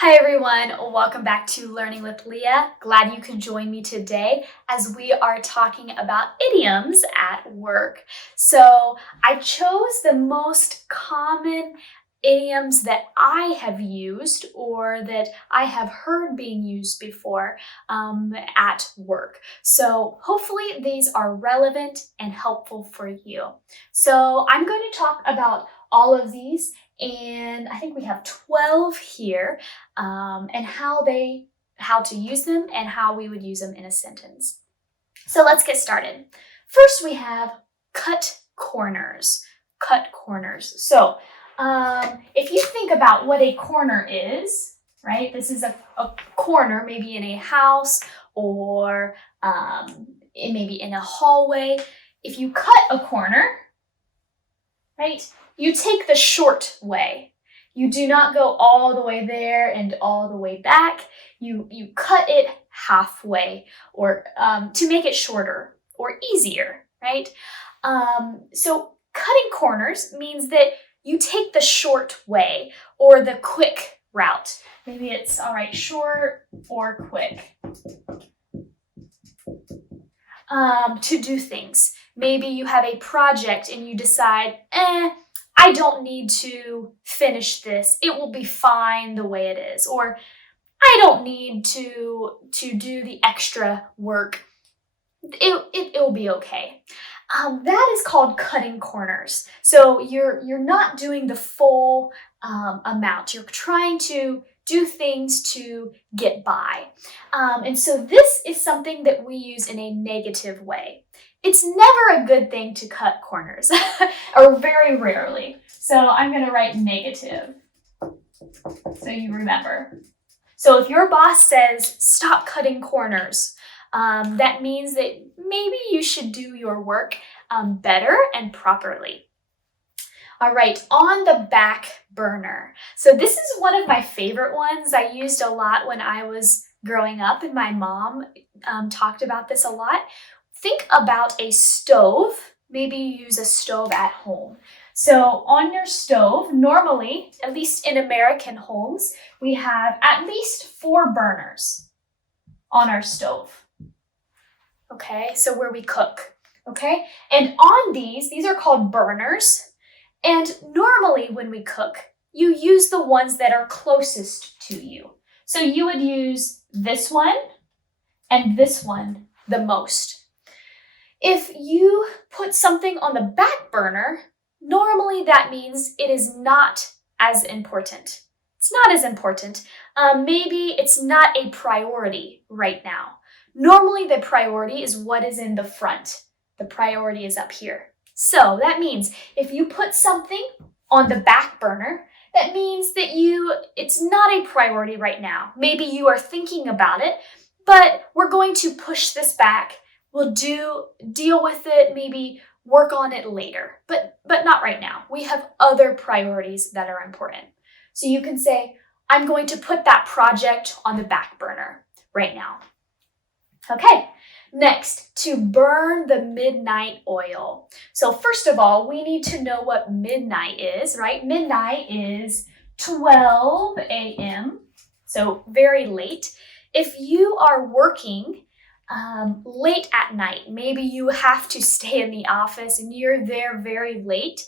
Hi everyone, welcome back to Learning with Leah. Glad you could join me today as we are talking about idioms at work. So I chose the most common idioms that I have used or that I have heard being used before at work. So hopefully these are relevant and helpful for you. So I'm going to talk about all of these, and I think we have 12 here, and how to use them and how we would use them in a sentence. So let's get started. First, we have cut corners. Cut corners. So if you think about what a corner is, right? This is a corner, maybe in a house or maybe in a hallway. If you cut a corner, right, you take the short way. You do not go all the way there and all the way back. You cut it halfway or to make it shorter or easier, right? So cutting corners means that you take the short way or the quick route. Maybe it's all right, short or quick. To do things. Maybe you have a project and you decide, I don't need to finish this. It will be fine the way it is. Or I don't need to do the extra work. It will be okay. That is called cutting corners. So you're not doing the full amount. You're trying to do things to get by. And so this is something that we use in a negative way. It's never a good thing to cut corners, or very rarely. So I'm going to write negative so you remember. So if your boss says, stop cutting corners, that means that maybe you should do your work better and properly. All right, on the back burner. So this is one of my favorite ones. I used a lot when I was growing up, and my mom talked about this a lot. Think about a stove. Maybe you use a stove at home. So on your stove, normally, at least in American homes, we have at least 4 burners on our stove. Okay, so where we cook, okay? And on these are called burners. And normally when we cook, you use the ones that are closest to you. So you would use this one and this one the most. If you put something on the back burner, normally that means it is not as important. It's not as important. Maybe it's not a priority right now. Normally the priority is what is in the front. The priority is up here. So that means if you put something on the back burner, that means that it's not a priority right now. Maybe you are thinking about it, but we're going to push this back. We'll deal with it, maybe work on it later, but not right now. We have other priorities that are important. So you can say, I'm going to put that project on the back burner right now. Okay, next, to burn the midnight oil. So first of all, we need to know what midnight is, right? Midnight is 12 a.m., so very late. If you are working late at night, maybe you have to stay in the office and you're there very late,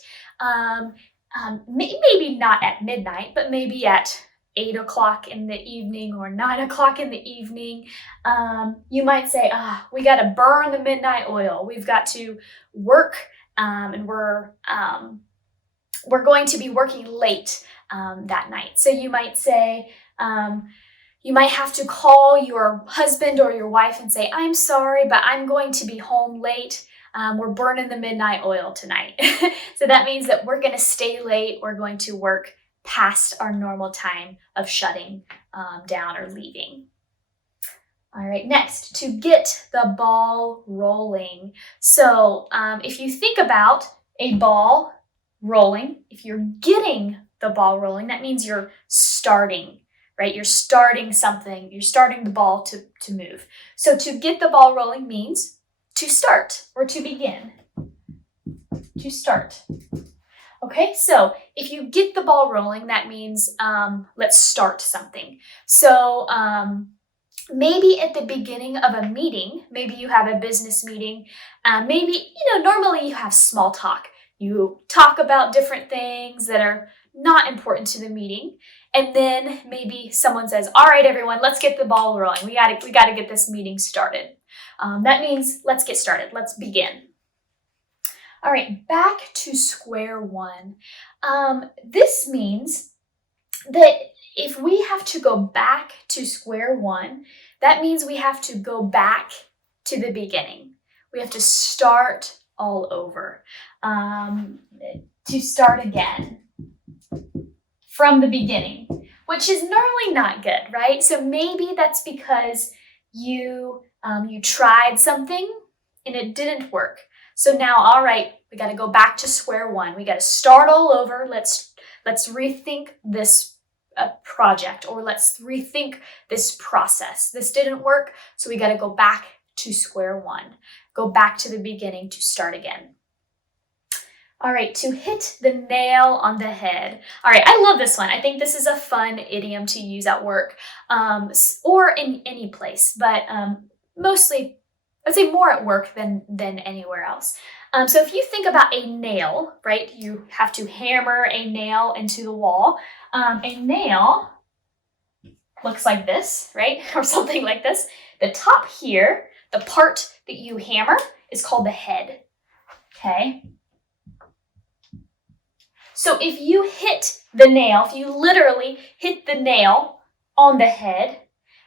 maybe not at midnight, but maybe at 8 o'clock in the evening or 9 o'clock in the evening, you might say, we got to burn the midnight oil. We've got to work, and we're going to be working late that night. So you might say, you might have to call your husband or your wife and say, I'm sorry, but I'm going to be home late. We're burning the midnight oil tonight. So that means that we're going to stay late. We're going to work past our normal time of shutting down or leaving. All right, next, to get the ball rolling. So if you think about a ball rolling, if you're getting the ball rolling, that means you're starting, right? You're starting something, you're starting the ball to move. So to get the ball rolling means to start or to begin. To start. Okay, so if you get the ball rolling, that means let's start something. So maybe at the beginning of a meeting, maybe you have a business meeting, maybe, normally you have small talk. You talk about different things that are not important to the meeting. And then maybe someone says, all right, everyone, let's get the ball rolling. We gotta get this meeting started. That means let's get started. Let's begin. All right, back to square one. This means that if we have to go back to square one, that means we have to go back to the beginning. We have to start all over, to start again from the beginning, which is normally not good, right? So maybe that's because you tried something and it didn't work. So now, all right, we got to go back to square one. We got to start all over. Let's rethink this project, or let's rethink this process. This didn't work, so we got to go back to square one. Go back to the beginning to start again. All right, to hit the nail on the head. All right, I love this one. I think this is a fun idiom to use at work, or in any place, but mostly, I'd say more at work than anywhere else. So if you think about a nail, right, you have to hammer a nail into the wall. A nail looks like this, right, or something like this. The top here, the part that you hammer, is called the head, okay? So if you hit the nail, if you literally hit the nail on the head,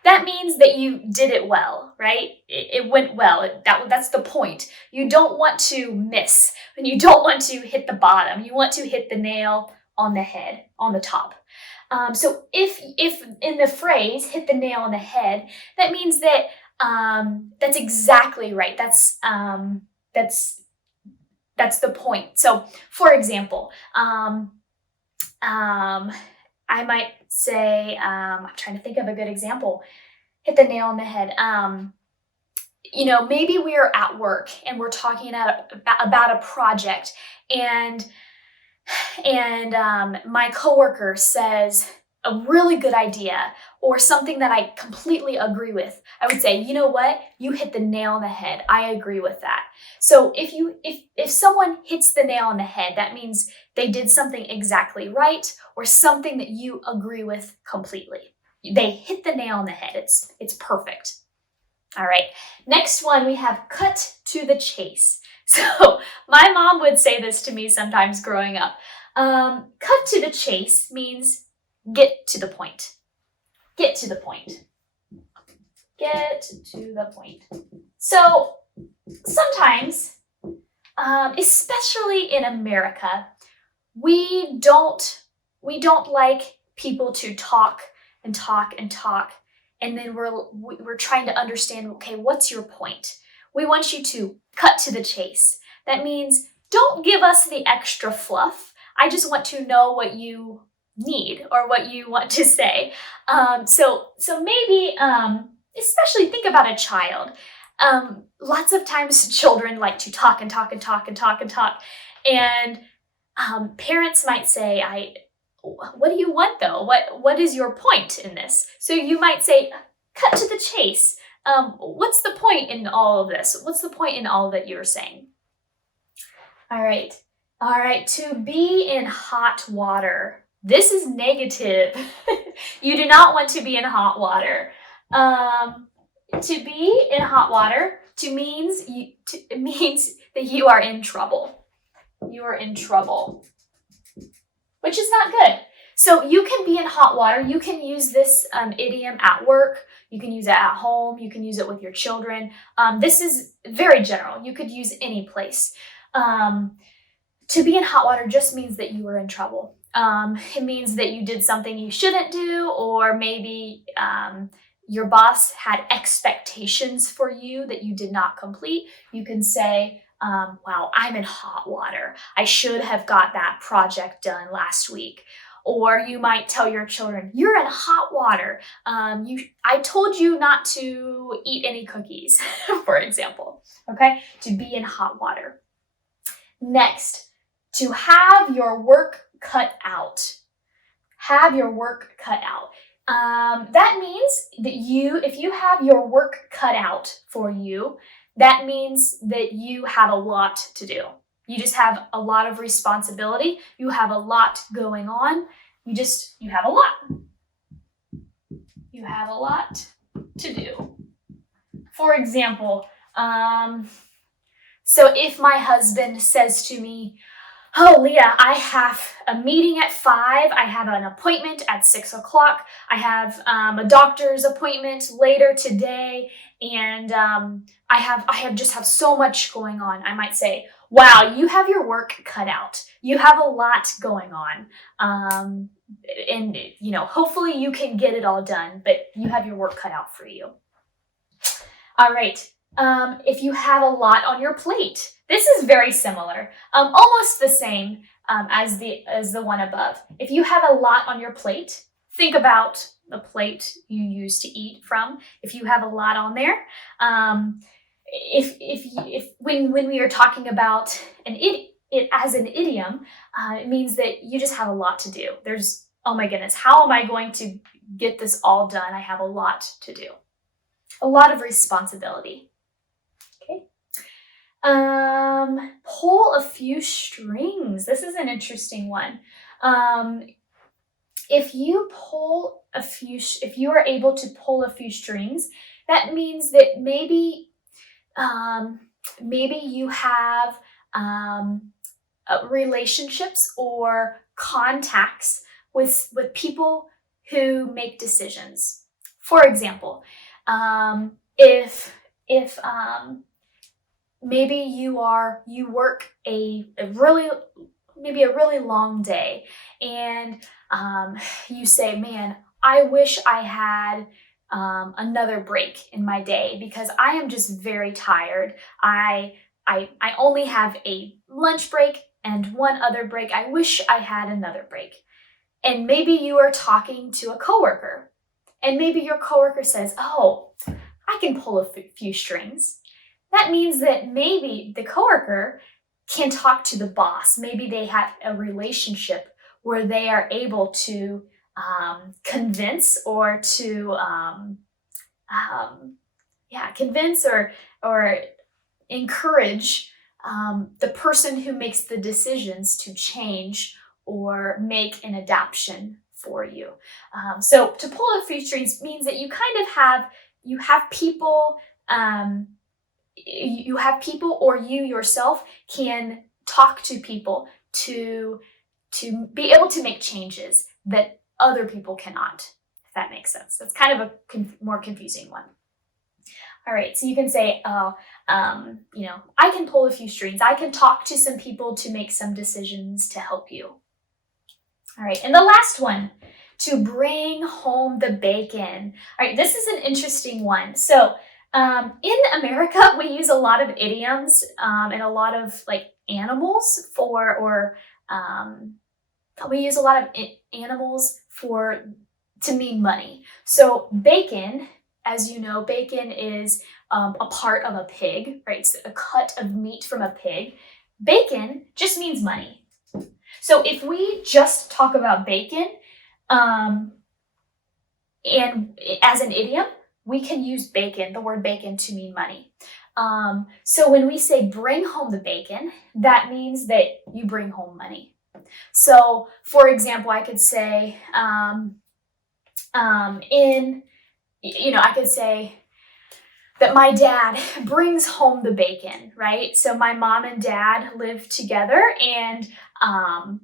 that means that you did it well, right? It went well. That's the point. You don't want to miss, and you don't want to hit the bottom. You want to hit the nail on the head, on the top. So if in the phrase "hit the nail on the head," that means that that's exactly right. That's the point. So, for example, I might say, I'm trying to think of a good example. Hit the nail on the head. Maybe we're at work and we're talking about a project, and my coworker says a really good idea or something that I completely agree with. I would say, you know what? You hit the nail on the head. I agree with that. So if someone hits the nail on the head, that means they did something exactly right or something that you agree with completely. They hit the nail on the head. It's perfect. All right. Next one, we have cut to the chase. So my mom would say this to me sometimes growing up. Cut to the chase means get to the point. Get to the point. Get to the point. So sometimes, especially in America, we don't like people to talk and talk and talk, and then we're trying to understand, okay, what's your point? We want you to cut to the chase. That means don't give us the extra fluff. I just want to know what you need or what you want to say. So maybe, especially think about a child. Lots of times children like to talk and talk and talk and talk and talk. And parents might say, what do you want though? What is your point in this? So you might say, cut to the chase. What's the point in all of this? What's the point in all that you're saying? All right, to be in hot water. This is negative. You do not want to be in hot water. To be in hot water it means that you are in trouble. You are in trouble, which is not good. So you can be in hot water. You can use this idiom at work. You can use it at home. You can use it with your children. This is very general. You could use any place. To be in hot water just means that you are in trouble. It means that you did something you shouldn't do, or maybe your boss had expectations for you that you did not complete. You can say, wow, I'm in hot water. I should have got that project done last week. Or you might tell your children, you're in hot water. I told you not to eat any cookies, for example. Okay, to be in hot water. Next, To have your work cut out. Have your work cut out. That means that if you have your work cut out for you, that means that you have a lot to do. You just have a lot of responsibility. You have a lot going on. You have a lot. You have a lot to do. For example, so if my husband says to me, "Oh, Leah, I have a meeting at 5. I have an appointment at 6 o'clock. I have a doctor's appointment later today, and I just have so much going on." I might say, "Wow, you have your work cut out. You have a lot going on, and hopefully you can get it all done, but you have your work cut out for you." All right. If you have a lot on your plate, this is very similar, almost the same as the one above. If you have a lot on your plate, think about the plate you use to eat from. If you have a lot on there, when we are talking about it as an idiom, it means that you just have a lot to do. There's, oh my goodness, how am I going to get this all done? I have a lot to do. A lot of responsibility. Okay. Pull a few strings. This is an interesting one. If you are able to pull a few strings, that means that maybe you have relationships or contacts with people who make decisions. For example, if maybe you work a really long day, and you say, "Man, I wish I had another break in my day because I am just very tired. I only have a lunch break and one other break. I wish I had another break." And maybe you are talking to a coworker, and maybe your coworker says, "Oh, I can pull a few strings." That means that maybe the coworker can talk to the boss. Maybe they have a relationship where they are able to convince or to convince or encourage the person who makes the decisions to change or make an adaptation for you. So to pull a few strings means that you have people. You have people, or you yourself can talk to people to be able to make changes that other people cannot, if that makes sense. That's kind of a more confusing one. All right, so you can say, I can pull a few strings. I can talk to some people to make some decisions to help you. All right, and the last one, to bring home the bacon. All right, this is an interesting one. So in America, we use a lot of idioms and a lot of animals we use a lot of animals to mean money. So bacon, as you know, bacon is a part of a pig, right? It's a cut of meat from a pig. Bacon just means money. So if we just talk about bacon and as an idiom, we can use the word bacon, to mean money. So when we say bring home the bacon, that means that you bring home money. So for example, I could say, I could say that my dad brings home the bacon, right? So my mom and dad live together, and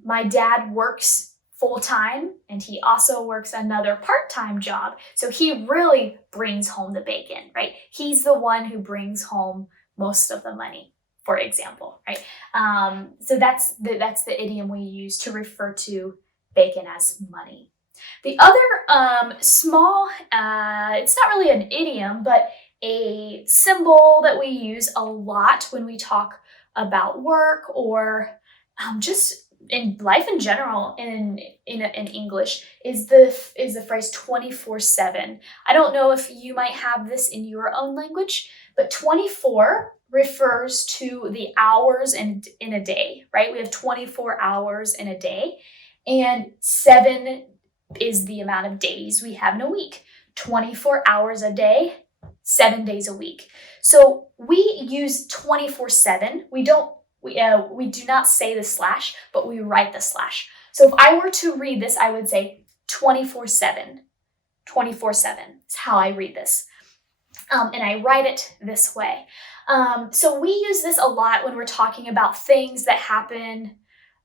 my dad works full-time, and he also works another part-time job. So he really brings home the bacon, right? He's the one who brings home most of the money, for example, right? So that's the idiom we use to refer to bacon as money. The other small, it's not really an idiom, but a symbol that we use a lot when we talk about work or just in life in general in English is the phrase 24/7. I don't know if you might have this in your own language, but 24 refers to the hours in a day, right? We have 24 hours in a day, and 7 is the amount of days we have in a week. 24 hours a day, 7 days a week. So we use 24/7. We do not say the slash, but we write the slash. So if I were to read this, I would say 24/7. 24/7 is how I read this. And I write it this way. So we use this a lot when we're talking about things that happen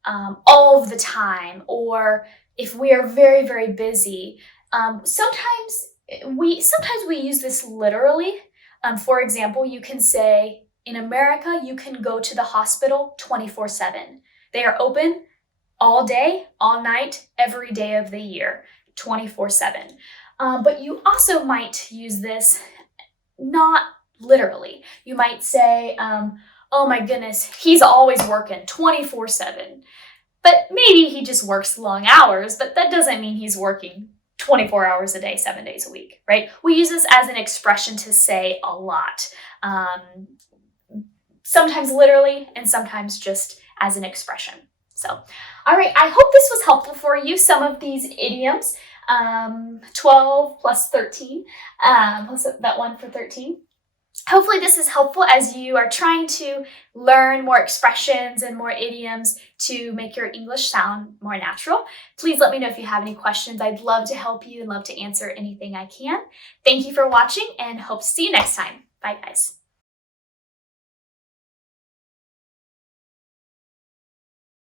all of the time, or if we are very, very busy. Sometimes we use this literally. For example, you can say, in America, you can go to the hospital 24/7. They are open all day, all night, every day of the year, 24/7. But you also might use this not literally. You might say, oh my goodness, he's always working 24/7. But maybe he just works long hours, but that doesn't mean he's working 24 hours a day, 7 days a week, right? We use this as an expression to say a lot. Sometimes literally and sometimes just as an expression. So, all right, I hope this was helpful for you. Some of these idioms, 12 plus 13, plus that one for 13. Hopefully this is helpful as you are trying to learn more expressions and more idioms to make your English sound more natural. Please let me know if you have any questions. I'd love to help you and love to answer anything I can. Thank you for watching and hope to see you next time. Bye, guys.